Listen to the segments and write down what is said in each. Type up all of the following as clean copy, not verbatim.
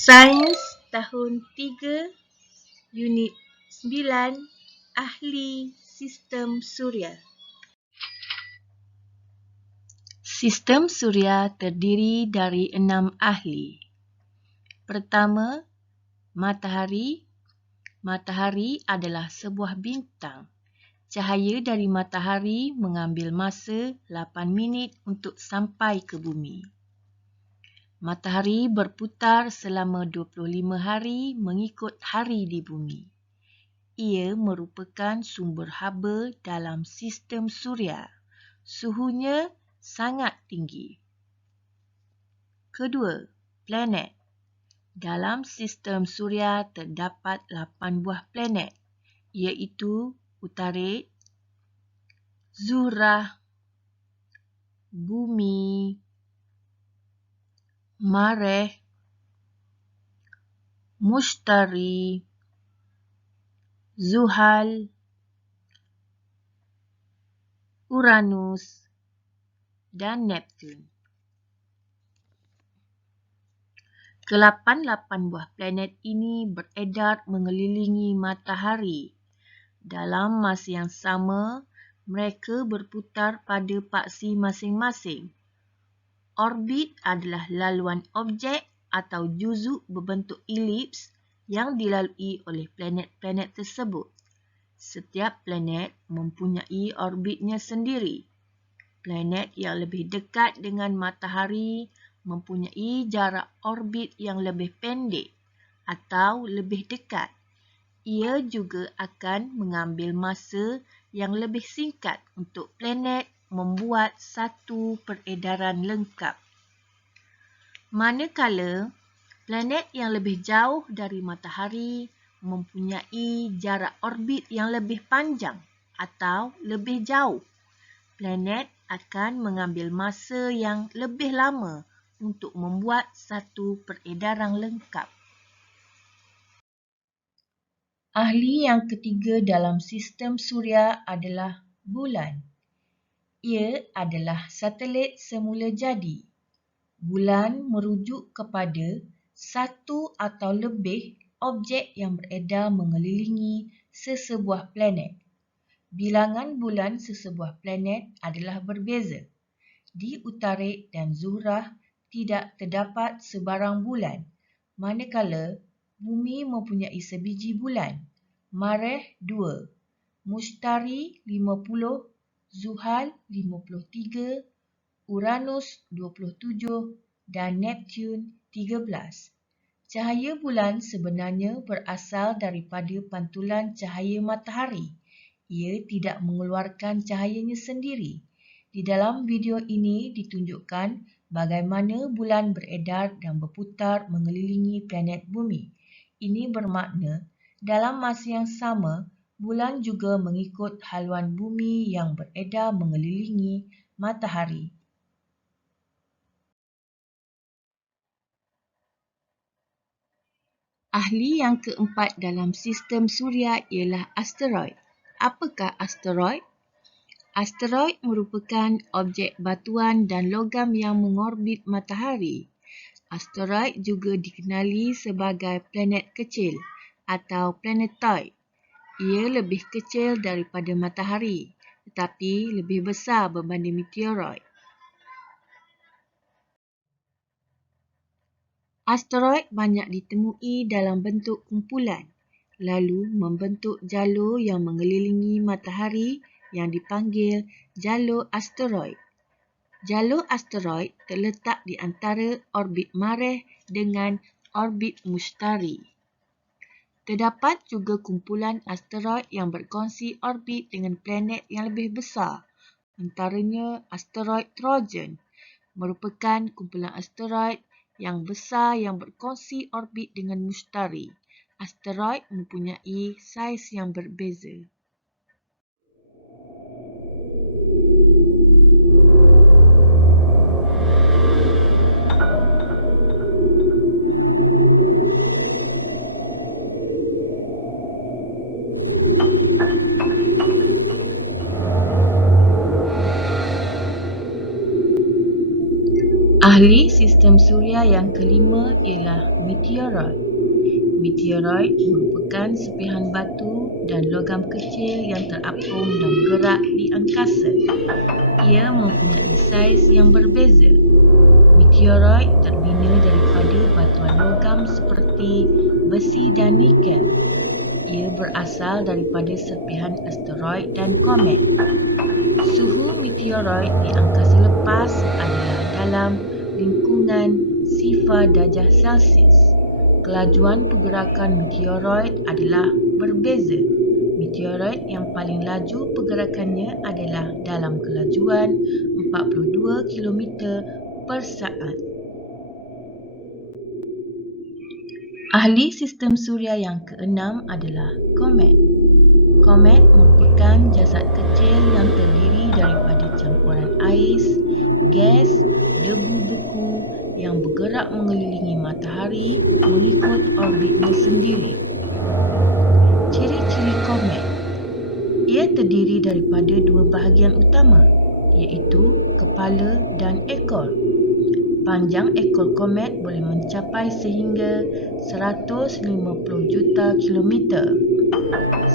Sains tahun 3, Unit 9, Ahli Sistem Suria. Sistem suria terdiri dari 6 ahli. Pertama, matahari. Matahari adalah sebuah bintang. Cahaya dari matahari mengambil masa 8 minit untuk sampai ke bumi. Matahari berputar selama 25 hari mengikut hari di bumi. Ia merupakan sumber haba dalam sistem suria. Suhunya sangat tinggi. Kedua, planet. Dalam sistem suria terdapat 8 buah planet, iaitu Utarid, Zuhrah, Bumi, Marikh, Mushtari, Zuhal, Uranus dan Neptun. Ke-8 buah planet ini beredar mengelilingi matahari. Dalam masa yang sama, mereka berputar pada paksi masing-masing. Orbit adalah laluan objek atau juzuk berbentuk elips yang dilalui oleh planet-planet tersebut. Setiap planet mempunyai orbitnya sendiri. Planet yang lebih dekat dengan matahari mempunyai jarak orbit yang lebih pendek atau lebih dekat. Ia juga akan mengambil masa yang lebih singkat untuk planet membuat satu peredaran lengkap. Manakala planet yang lebih jauh dari matahari mempunyai jarak orbit yang lebih panjang atau lebih jauh, planet akan mengambil masa yang lebih lama untuk membuat satu peredaran lengkap. Ahli yang ketiga dalam sistem suria adalah bulan. Ia adalah satelit semula jadi. Bulan merujuk kepada satu atau lebih objek yang beredar mengelilingi sesebuah planet. Bilangan bulan sesebuah planet adalah berbeza. Di Utarid dan Zuhrah tidak terdapat sebarang bulan, manakala Bumi mempunyai sebiji bulan, Marikh 2, Mushtari 50, Zuhal 53, Uranus 27 dan Neptun 13. Cahaya bulan sebenarnya berasal daripada pantulan cahaya matahari. Ia tidak mengeluarkan cahayanya sendiri. Di dalam video ini ditunjukkan bagaimana bulan beredar dan berputar mengelilingi planet bumi. Ini bermakna dalam masa yang sama, bulan juga mengikut haluan bumi yang beredar mengelilingi matahari. Ahli yang keempat dalam sistem suria ialah asteroid. Apakah asteroid? Asteroid merupakan objek batuan dan logam yang mengorbit matahari. Asteroid juga dikenali sebagai planet kecil atau planetoid. Ia lebih kecil daripada matahari, tetapi lebih besar berbanding meteoroid. Asteroid banyak ditemui dalam bentuk kumpulan, lalu membentuk jalur yang mengelilingi matahari yang dipanggil jalur asteroid. Jalur asteroid terletak di antara orbit Marikh dengan orbit Mushtari. Terdapat juga kumpulan asteroid yang berkongsi orbit dengan planet yang lebih besar, antaranya asteroid Trojan, merupakan kumpulan asteroid yang besar yang berkongsi orbit dengan Mushtari. Asteroid mempunyai saiz yang berbeza. Ahli sistem suria yang kelima ialah meteoroid. Meteoroid merupakan sepihan batu dan logam kecil yang terapung dan bergerak di angkasa. Ia mempunyai saiz yang berbeza. Meteoroid terbina daripada batuan logam seperti besi dan nikel. Ia berasal daripada serpihan asteroid dan komet. Suhu meteoroid di angkasa lepas adalah dalam lingkungan 0 darjah Celsius. Kelajuan pergerakan meteoroid adalah berbeza. Meteoroid yang paling laju pergerakannya adalah dalam kelajuan 42 km per saat. Ahli sistem suria yang keenam adalah komet. Komet merupakan jasad kecil yang terdiri daripada campuran ais, gas, debu beku yang bergerak mengelilingi matahari mengikut orbitnya sendiri. Ciri-ciri komet. Ia terdiri daripada dua bahagian utama, iaitu kepala dan ekor. Panjang ekor komet boleh mencapai sehingga 150 juta kilometer.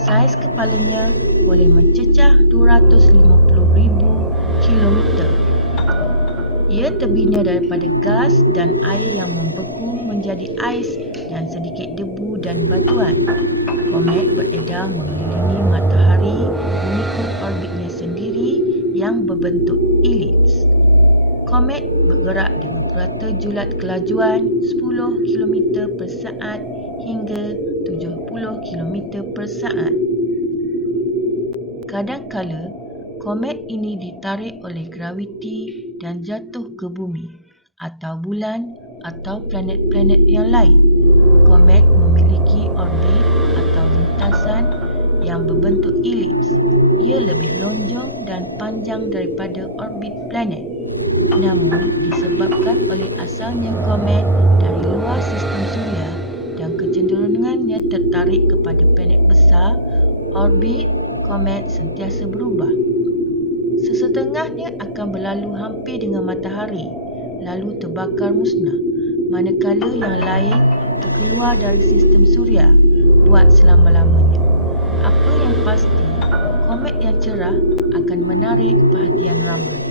Saiz kepalanya boleh mencecah 250,000 kilometer. Ia terbina daripada gas dan air yang membeku menjadi ais dan sedikit debu dan batuan. Komet beredar mengelilingi matahari mengikut orbitnya sendiri yang berbentuk elips. Komet bergerak dengan purata julat kelajuan 10 km per saat hingga 70 km per saat. Kadangkala, komet ini ditarik oleh graviti dan jatuh ke bumi atau bulan atau planet-planet yang lain. Komet memiliki orbit atau lintasan yang berbentuk elips. Ia lebih lonjong dan panjang daripada orbit planet. Namun, disebabkan oleh asalnya komet dari luar sistem suria dan kecenderungannya tertarik kepada planet besar, orbit komet sentiasa berubah. Sesetengahnya akan berlalu hampir dengan matahari, lalu terbakar musnah, manakala yang lain terkeluar dari sistem suria buat selama-lamanya. Apa yang pasti, komet yang cerah akan menarik perhatian ramai.